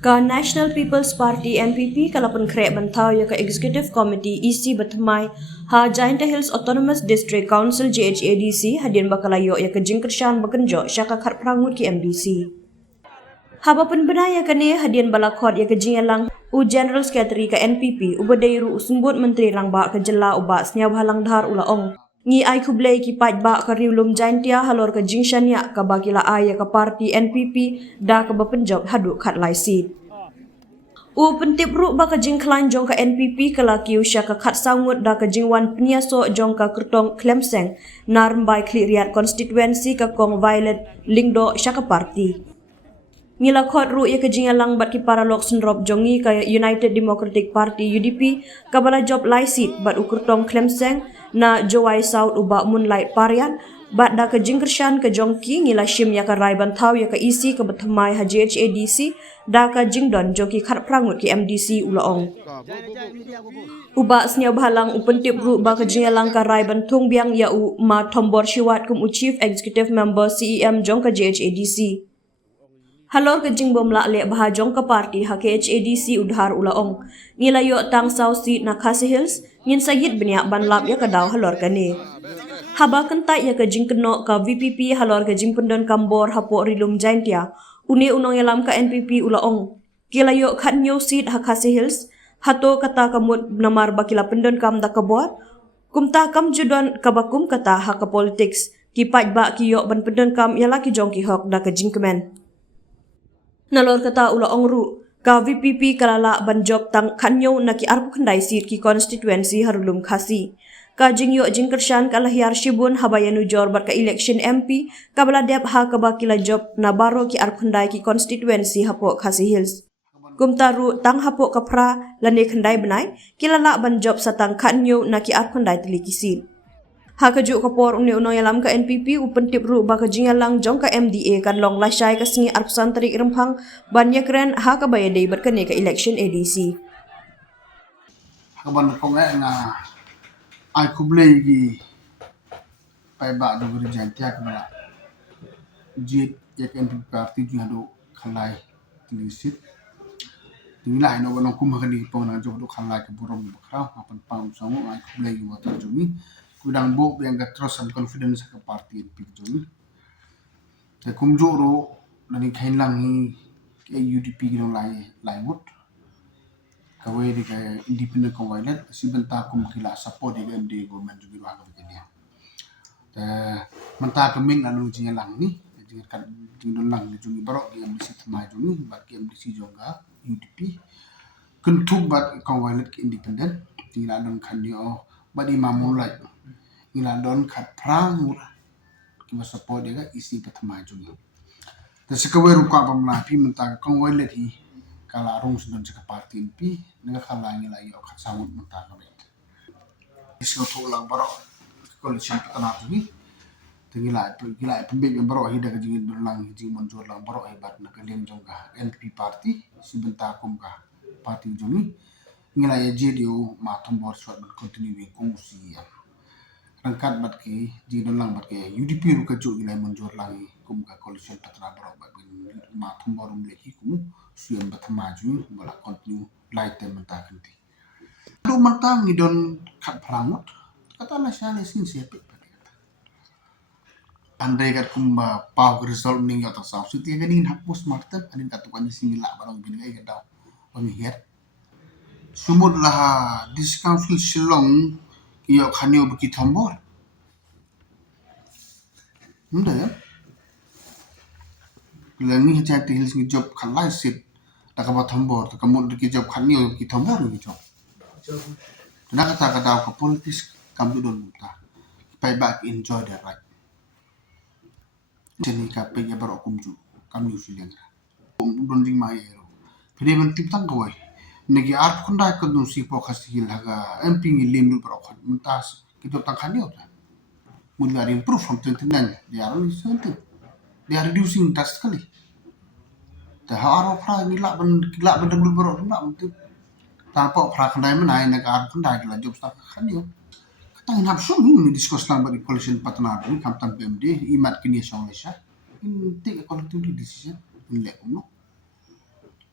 Ka National People's Party NPP kalapan krek bantau ya ka Executive Committee EC Batamai ha Jainta Hills Autonomous District Council JHADC hadian bakalayo ya ka jingkershan bakenjo syaka khat prangut ki MDC. Haba penbenaya kane hadian balakot ya ke jingalang u General Secretary ke NPP ubadairu usumbut Menteri Langba ke jela uba snya halang dhar ulaong. Ngi ai kublai ki paj ba ka riulum jaintia halor ke jingshania ka bakila ay ka parti NPP da ka bapenjok haduk khat lai seat. U pentip ru ba ka jingklan jong ka NPP kelaki usya ka khat sangut da ka jingwan peniaso jong ka kertong Klemseng narmbai kliriat konstituensi ka kong Violet Lingdo syaka parti. Ngila khot ru ya kejingalang bat ki paralok senrop jongi ka United Democratic Party UDP kabala job lai seat bat ukurtong Klemseng na Jowai South uba Moonlight Parian bat da kejingkershan ke jongki ngila shim ya ka rai bantau ya ka isi ke bethamai ha JHADC da ka jingdon jongki khat prangut ki MDC ulaong. Uba snya bhalang upentip ru ba kejingalang ka rai bantung biang ya u ma thombor shiwat kum u Chief Executive Member CEM jong ka JHADC. Halor ke jingbom la le bahajong ka parti ha KHADC udhar ulaong. Nilayo tang South Seat na Khasi Hills ngin sayit benyak banlap ya ka daw halor kane. Haba kentai ya ke jingkeno ka VPP halor ke jingpendon kambor hapo rilum jaintia. Une unong yalam ka NPP ulaong. Kilayo khat new seat ha Khasi Hills hato kata kamut namar bakila pendon kam da kabor. Kumta kam judon kabakum kata ha ka politics. Kipaj ba kiyo ban pendon kam yala ki jong ki hok da ka jingkemen. Nalor kata ulaong ru ka VPP kalala banjob tang kanyo na ki arpu khandai seat ki constituency harulum Khasi. Ka jingyo jingkershan kalahiar shibun habayanu jor bat ka election MP kabala dep ha ka bakila job na baro ki arpu khandai ki constituency hapo Khasi Hills. Kumtaru tang hapo kapra lane khandai benai kilala banjob sa tang kanyo na ki arpu khandai teliki seat. Ha kajuk kapor uni unong yalam ka NPP upentip ru ba ka jingalang jong ka MDA kan long lasai ka singi arpsan tarik rempang banyak keren ha ka bayadai berkene ka election ADC. Kaban ko nga ay kublay gi pay ba do gri jantia ka jit yak NPP party ju hado khalai tilisit tingla ino banong kumakani pong na jodo khalai ka burong bakra apan pam sango ay kublay gi watar jumi kudang bo yang ga trust and confidence ka party NPP jumi te kumjoro nani khainlang hi ke UDP gi lai mut kawai di kaya independent ko wailat si benta kum kila support di MD government juga wa ka kenya te menta kaming anu jinga lang ni jinga kan jingdon lang ni jungi barok di MDC tmai jungi bat ki MDC jonga UDP kentuk bat ko wailat ki independent tingla don kan yo badi mamulai tingla don kat prang ki support dia isi patmai jungi te sekawai ruka pamla pi menta ko wailat hi kala arung sedon cakap parti NP nega kalangi la yo kat samut mentah kabet iso tulang barok koalisi petana tuni tengila pembek yang barok hida kajingin dulang hijing monjor lang barok hebat na kaleng jongka NP parti si bentar kumka parti joni ngila ya jedio ma tombor suat ban continue kongsi ya rangkat bat ke jingin lang bat ke UDP ru kajuk ngila monjor lang kumka koalisi petana barok bat ma tombor umleki kumu suyan batamaju bala continue light time mentah kanti. Aduh mentang ni don kat perangut kata lah syale sin sepik andai kat kumba pau result ning yo tak sab suti ganin hapus martet anin katukan sini la barang bin gai gadau pemihir sumut lah this council Shillong yo khanyo beki thombor munda ya lengi hati hills ni job khalai sit takaba thombor takamut ki job khanyo ki thombor ni job na kata ka politis kam don muta pay back enjoy the right jeni ka pe ya barok kumju kam ni usilen don ding mai ero pede men tip tang kawai negi art kunda ka dun si po khasil haga MP ni lim barok mutas kito tang khanyo ta mun ga improve from 29 they are only 17 they are reducing drastically the haro fra ni la ban degul barok na mutip tanpa pra kandai menai negara kandai la job sta khanyo katang hab sum ni discuss lang bagi coalition partner ni kam tam PMD imat kini song lesha in take a collective decision in le no